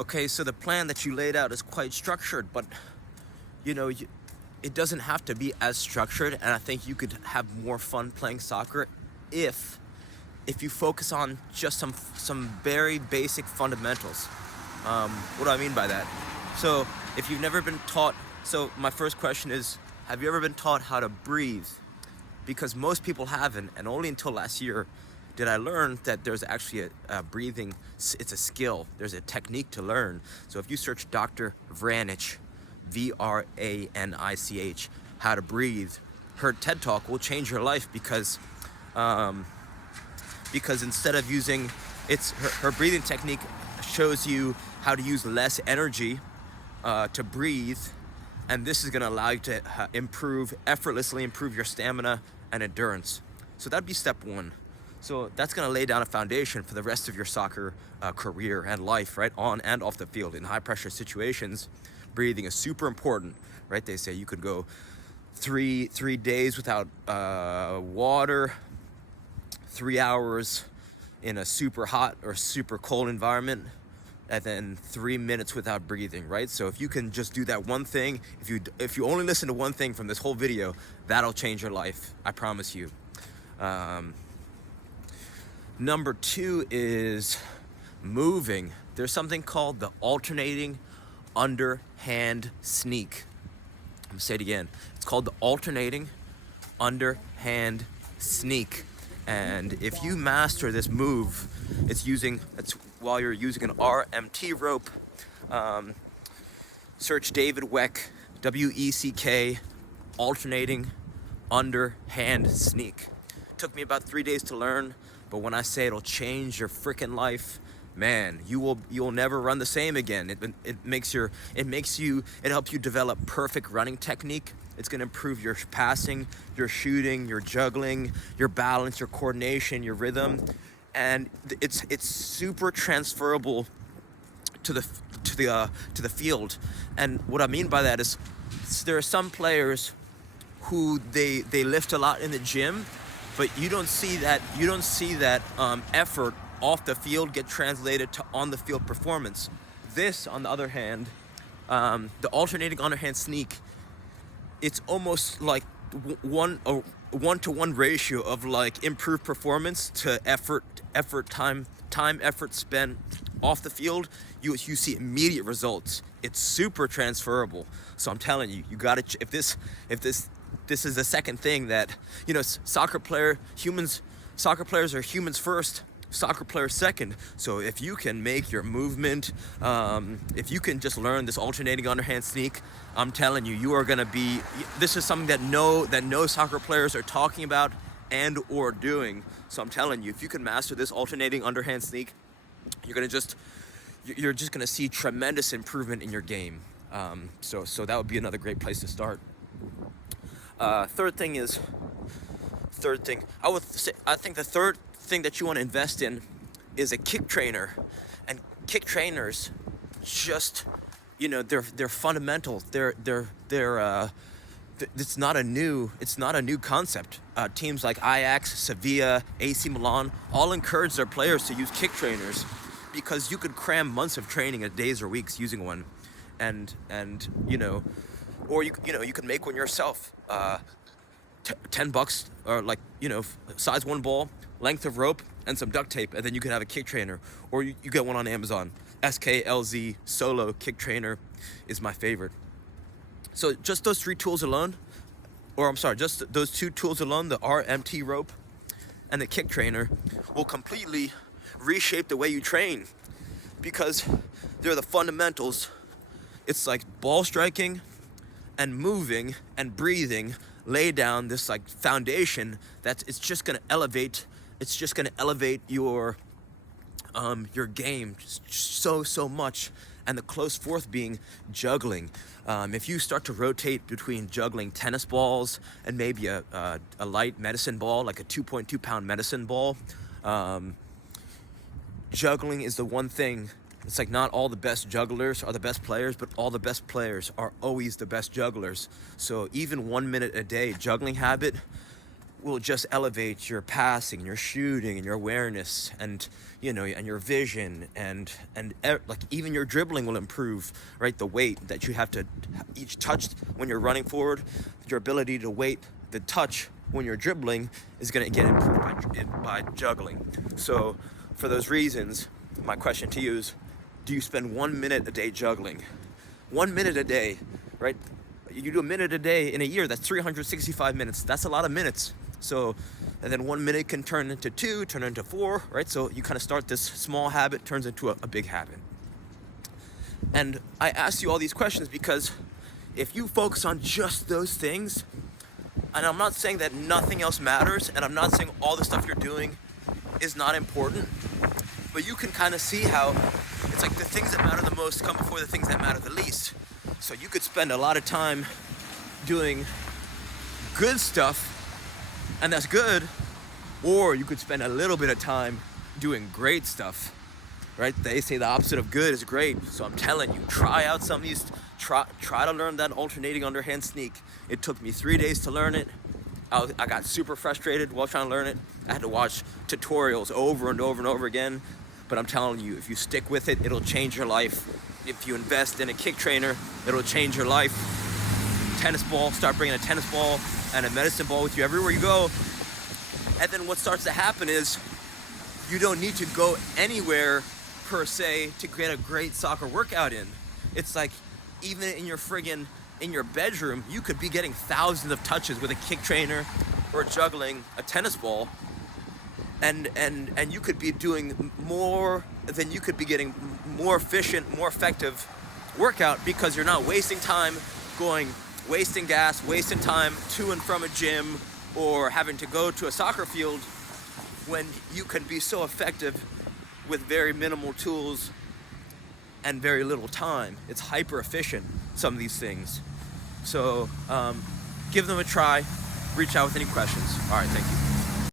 Okay, so the plan that you laid out is quite structured, but you know, it doesn't have to be as structured, and I think you could have more fun playing soccer if if you focus on just some very basic fundamentals. What do I mean by that? So if you've never been taught, so my first question is, have you ever been taught how to breathe? Because most people haven't, and only until last year did I learn that there's actually a breathing, it's a skill, there's a technique to learn. So if you search Dr. Vranich, Vranich, how to breathe, her TED Talk will change your life because instead of using, her breathing technique shows you how to use less energy to breathe, and this is going to allow you to effortlessly improve your stamina and endurance. So that'd be step one. So that's going to lay down a foundation for the rest of your soccer career and life, right, on and off the field. In high pressure situations, breathing is super important, right? They say you could go three days without water, 3 hours in a super hot or super cold environment, and then 3 minutes without breathing, right? So if you can just do that one thing, if you only listen to one thing from this whole video, that'll change your life, I promise you. Number two is moving. There's something called the alternating underhand sneak. I'm gonna say it again. It's called the alternating underhand sneak. And if you master this move, it's while you're using an RMT rope. Search David Weck, W-E-C-K, alternating underhand sneak. Took me about 3 days to learn, but when I say it'll change your freaking life, man, you'll never run the same again. It helps you develop perfect running technique. It's going to improve your passing, your shooting, your juggling, your balance, your coordination, your rhythm, and it's super transferable to the field. And what I mean by that is there are some players who they lift a lot in the gym, but you don't see that effort off the field get translated to on the field performance. This, on the other hand, the alternating underhand sneak, it's almost like a 1-to-1 ratio of like improved performance to effort spent off the field. You see immediate results. It's super transferable. So I'm telling you, you gotta, if this is the second thing that, soccer players are humans first, soccer players second. So if you can make your movement, if you can just learn this alternating underhand sneak, I'm telling you, you are gonna be, this is something that no soccer players are talking about and or doing. So I'm telling you, if you can master this alternating underhand sneak, you're just gonna see tremendous improvement in your game. So that would be another great place to start. Third thing, I think the third thing that you want to invest in is a kick trainer. And kick trainers, just, they're fundamental. It's not a new concept. Teams like Ajax, Sevilla, AC Milan all encourage their players to use kick trainers because you could cram months of training at days or weeks using one, and or you could make one yourself. $10 or size 1 ball, length of rope, and some duct tape, and then you can have a kick trainer. Or you get one on Amazon. SKLZ Solo Kick Trainer is my favorite. So just those 3 tools alone, just those 2 tools alone, the RMT rope and the kick trainer, will completely reshape the way you train because they're the fundamentals. It's like ball striking and moving and breathing lay down this foundation it's just going to elevate your game so much. And the close fourth being juggling. If you start to rotate between juggling tennis balls and maybe a light medicine ball, like a 2.2 pound medicine ball, juggling is the one thing. It's like not all the best jugglers are the best players, but all the best players are always the best jugglers. So even 1 minute a day juggling habit will just elevate your passing, your shooting, and your awareness, and and your vision, and like even your dribbling will improve, right? The weight that you have to each touch when you're running forward, your ability to weight the touch when you're dribbling is going to get improved by juggling. So for those reasons, my question to you is, do you spend 1 minute a day juggling? 1 minute a day, right? You do a minute a day in a year, that's 365 minutes. That's a lot of minutes. So, and then 1 minute can turn into 2, turn into 4, right? So you kind of start this small habit, turns into a big habit. And I ask you all these questions because if you focus on just those things, and I'm not saying that nothing else matters, and I'm not saying all the stuff you're doing is not important, but you can kind of see how it's like the things that matter the most come before the things that matter the least. So you could spend a lot of time doing good stuff, and that's good, or you could spend a little bit of time doing great stuff, right? They say the opposite of good is great. So I'm telling you, try out some of these, try to learn that alternating underhand sneak. It took me 3 days to learn it. I got super frustrated while trying to learn it. I had to watch tutorials over and over and over again. But I'm telling you, if you stick with it, it'll change your life. If you invest in a kick trainer, it'll change your life. Tennis ball, start bringing a tennis ball and a medicine ball with you everywhere you go. And then what starts to happen is you don't need to go anywhere per se to get a great soccer workout in. It's like even in your bedroom, you could be getting thousands of touches with a kick trainer or juggling a tennis ball. And you could be doing more than you could be getting more efficient, more effective workout because you're not wasting time wasting gas, wasting time to and from a gym or having to go to a soccer field when you can be so effective with very minimal tools and very little time. It's hyper efficient, some of these things. So give them a try. Reach out with any questions. All right, thank you.